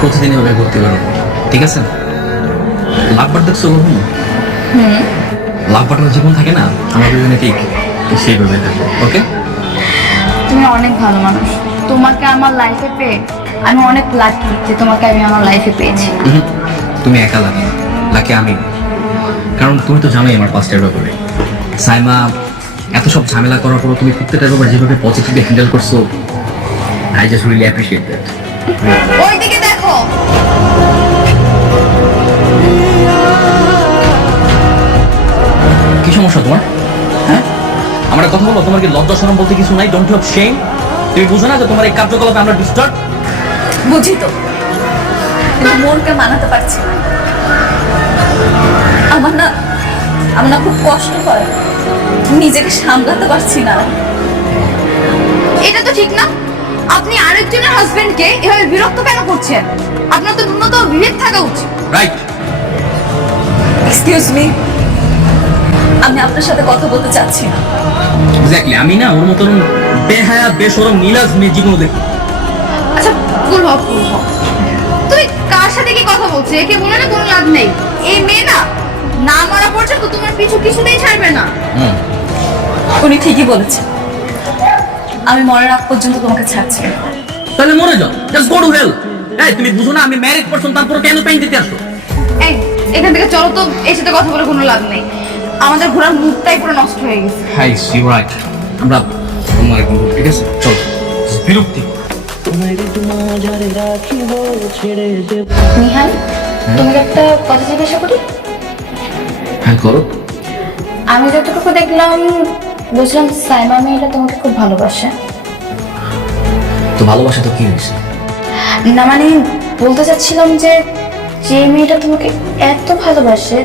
প্রতিদিন এভাবে ঘুরতে বেরোবো ঠিক আছে? লাভবার দেখছ কখনো লাভবাটার জীবন থাকে না? আমরা দুজনে ঠিক সেইভাবে থাকব ওকে? তুমি অনেক ভালো মানুষ। তোমাকে আমার লাইফে পেয়ে আমি অনেক লাকি যে তোমাকে আমি আমার লাইফে পেয়েছি। তুমি একা লাগে লাকি আমি। কারণ তুমি তো জানোই আমার পাঁচটার ব্যাপারে। সাইমা এত সব ঝামেলা করার পর তুমি প্রত্যেকটার ব্যাপারে যেভাবে পজিটিভলি হ্যান্ডেল করছ I just really appreciate that ওইদিকে দেখো কি সমস্যা তোমার? হ্যাঁ? আমরা কথা বলো তোমার কি লজ্জা শরম বলতে কিছু নাই? ডোন্ট হ্যাভ শেম তুমি বুঝো না যে তোমার এই কার্যকলাপে আমরা ডিস্টার্ব বুঝি তো। কিন্তু মনকে মানাতে পারছি না। আমার না আমার না খুব কষ্ট হয়। নিজেকে সামলাতে পারছি না। হাজবেন্ডকে এভাবে বিরক্ত কেন করছেন? আপনার তো ন্যূনতম বিবেক থাকা উচিত। রাইট এক্সকিউজ মি আমি আপনার সাথে কথা বলতে চাচ্ছি না। এক্স্যাক্টলি আমি না ওর মতন বেহায়া বেসরম নীলাজ মেয়ে জীবন দেখি আচ্ছা কুল হও তুমি কার সাথে কি কথা বলছো? একে বলে না কোনো লাভ নেই। এই মেয়ে না না মারা পর্যন্ত তোমার পিছু কিছুতেই ছাড়বে না। হুম। উনি ঠিকই বলেছেন। আমি মরার আগ পর্যন্ত তোমাকে ছাড়ছি। না। তাহলে মরে যাও। জাস্ট গো টু হেল এই তুমি বুঝো না আমি ম্যারিড পারসন তারপর কেন পেইন দিতে আসো? এই এখান থেকে চলো তো এর সাথে কথা বলে কোনো লাভ নেই। আমাদের ঘোরার মুডটাই পুরো নষ্ট হয়ে গেছে। হাই ইউ রাইট আমরা আরেকদিন ঠিক আছে? চল। বিরক্তি। নিহাল তোমাকে একটা কথা জিজ্ঞাসা করি? হ্যাঁ করো। আমি যতটুকু দেখলাম বুঝলাম সাইমা মেয়েটা তোমাকে খুব ভালোবাসে। তো ভালোবাসা তো কি হয়েছে না মানে বলতে চাচ্ছিলাম যে যে মেয়েটা তোমাকে এত ভালোবাসে,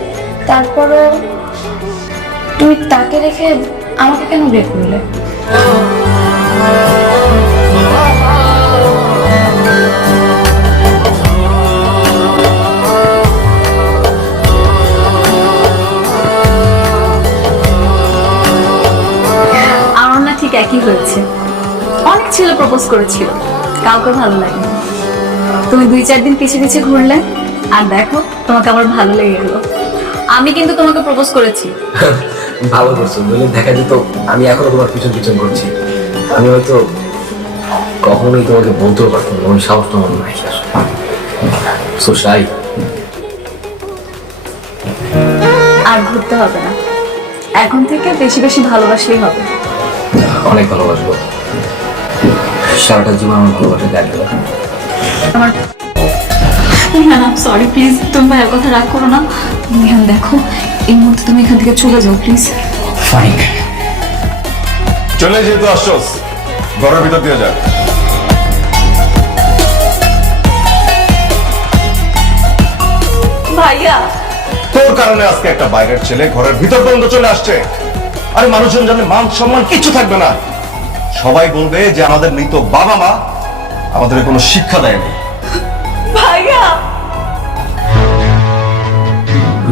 তারপরও তুমি তাকে রেখে আমাকে কেন বিয়ে করলে? প্রপোজ করেছিল। কাউকে ভালো লাগেনি। তুমি দুই চার দিন পিছিয়ে পিছিয়ে ঘুরলে আর দেখো তোমাকে আমার ভালো লেগে গেল। আমি কিন্তু তোমাকে প্রপোজ করেছি। ভালো করছ বলে দেখা যেত আমি এখনও তোমার পিছন পিছন করছি আমি হয়তো কখনোই তোমাকে বলতেও পারতাম না, সাহস তোমার নাই সো আর ঘুরতে হবে না। এখন থেকে বেশি বেশি ভালোবাসলেই হবে। অনেক ভালোবাসবো। সারাটা জীবন আমার ভালোবাসা দেখবে। আমার নিহান সরি প্লিজ তুমি ভাইয়ের কথা রাগ করো না। নিহান দেখো এই মুহূর্তে তুমি এখান থেকে চলে যাও প্লিজ ফাইন চলে যেহেতু আসছস ঘরের ভিতর দিয়ে যাক। ভাইয়া। তোর কারণে আজকে একটা বাইরের ছেলে ঘরের ভিতর পর্যন্ত চলে আসছে। আরে মানুষজন জানে মান সম্মান কিছু থাকবে না। সবাই বলবে যে আমাদের মৃত বাবা মা আমাদের কোনো শিক্ষা দেয়নি। ভাইয়া!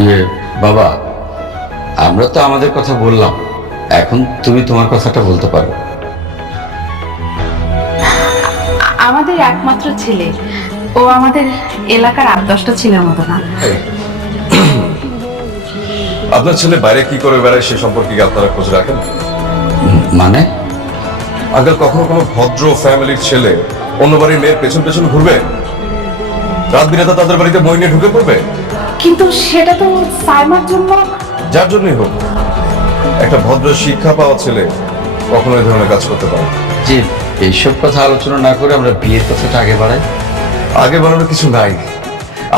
ইয়ে বাবা আমরা তো আমাদের কথা বললাম। এখন তুমি তোমার কথাটা বলতে পারো। আমাদের একমাত্র ছেলে। ও আমাদের এলাকার আট দশটা ছেলের মতো না। আপনার ছেলে বাইরে কি করে বেড়ায় সে সম্পর্কে কি আপনারা খোঁজ রাখেন? মানে? আঙ্কেল কখনো কোনো ভদ্র ফ্যামিলির ছেলে অন্য বাড়ির মেয়ের পেছন পেছন ঘুরবে? রাত বিরাতে তাদের বাড়িতে বই নিয়ে ঢুকে পড়বে? কিন্তু সেটা তো সাইমার জন্য যার জন্যই হোক একটা ভদ্র শিক্ষা পাওয়া ছেলে কখনো এই ধরনের কাজ করতে পারে না। যে এইসব কথা আলোচনা না করে আমরা বিয়ের কথাটা আগে বাড়াই। আগে বাড়ানোর কিছু নাই।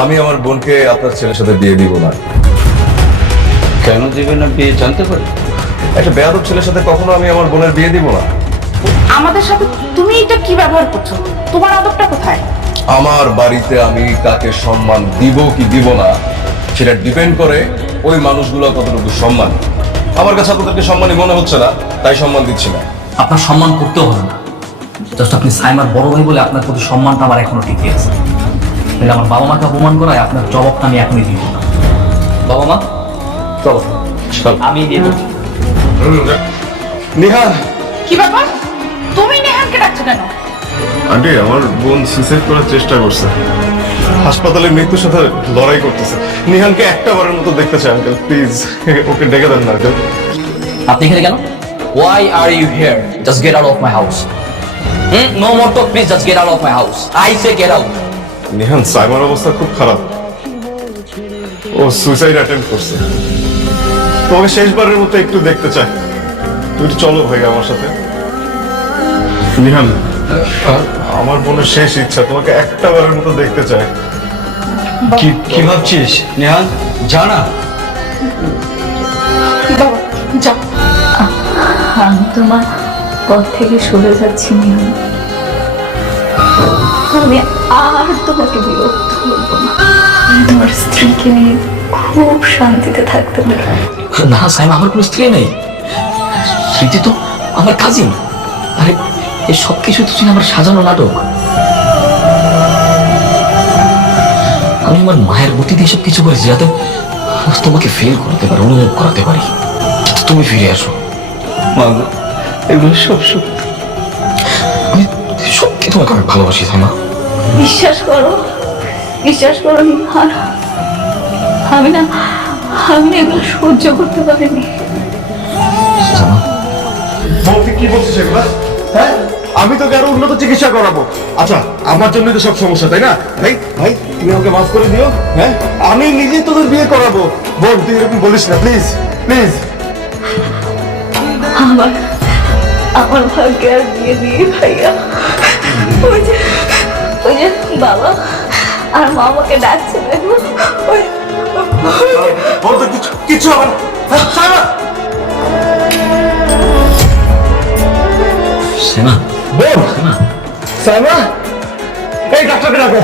আমি আমার বোনকে আপনার ছেলের সাথে বিয়ে দিব না। কেন দিবে না বিয়ে জানতে পারি? একটা বেয়াদব ছেলের সাথে কখনো আমি আমার বোনের বিয়ে দিব না। আমাদের সাথে তুমি এটা কি ব্যবহার করছ? তোমার আদবটা কোথায়? আমার বাড়িতে আমি কাকে সম্মান দিব কি দিব না সেটা ডিপেন্ড করে ওই মানুষগুলো কতটুকু সম্মান। আমার কাছে আপনাদেরকে সম্মানই মনে হচ্ছে না তাই সম্মান দিচ্ছি না। আপনার সম্মান করতেও হবে না। জাস্ট আপনি সাইমার বড় ভাই বলে আপনার প্রতি সম্মানটা আমার এখনও টিকে আছে। তাহলে আমার বাবা মাকে অপমান করায় আপনার জবাবটা আমি এখনই দিব। না বাবা মা? চলো আমি দিয়ে দিচ্ছি নিহার! কি ব্যাপার? তুমি নেহানকে ডাকছো কেন? আন্টি আমার বোন সুইসাইড করার চেষ্টা করছে। হাসপাতালে মৃত্যুর সাথে লড়াই করতেছে। নিহানকে একটা বারের মতো দেখতে চাই আঙ্কেল প্লিজ ওকে ডেকে দেন না আঙ্কেল আপনি এখানে কেন? Why are you here just get out of my house hmm? No more talk please just get out of my house I say get out Nihan সাইমার অবস্থা খুব খারাপ। ও সুইসাইড অ্যাটেম্প করছে। তোমাকে শেষবারের মতো একটু দেখতে চাই। তুমি চলো ভাই আমার সাথে। নিহান আমার বোনের শেষ ইচ্ছা তোমাকে একটা বারের মতো দেখতে চাই। কি কি ভাবছিস? নেহান জানা বাবা যাও আমি তোমার পথ থেকে সরে যাচ্ছি নিহান। আমি আর তোমাকে বিরক্ত করব না। তোমার স্ত্রীকে নিয়ে খুব শান্তিতে থাকতে পারি। না সাইমা আমার কোনো স্ত্রী নেই। স্মৃতি তো আমার কাজিন আরে এই সব কিছু তো ছিল আমার সাজানো নাটক। আমি আমার মায়ের গতি দিয়ে সব কিছু করেছি যাতে তোমাকে ফেল করতে পারি অনুভব করাতে পারি। তুমি ফিরে আসো। মা গো, এগুলো সব সত্যি। আমি সত্যি তোমাকে অনেক ভালোবাসি সাইমা বিশ্বাস করো বিশ্বাস করো আমি না আমি না এগুলো সহ্য করতে পারিনি। জানো? বলতে কি বলছিস এগুলা হ্যাঁ? আমি তোকে আরও উন্নত চিকিৎসা করাবো। আচ্ছা আমার জন্যই তো সব সমস্যা তাই না? ভাই ভাই তুমি আমাকে মাফ করে দিও হ্যাঁ? আমি নিজে তোদের বিয়ে করাবো। বল তুই এরকম বলিস না প্লিজ প্লিজ। আমার আমার ভাগ্যে আর বিয়ে দিয়ে ভাইয়া। ওই যে ওই যে বাবা আর মা আমাকে ডাকছে ওই কিছু কিছু আমার হ্যাঁ, সারা সাইমা বল সাইমা সাইমা এই ডাক্তারকে ডাকো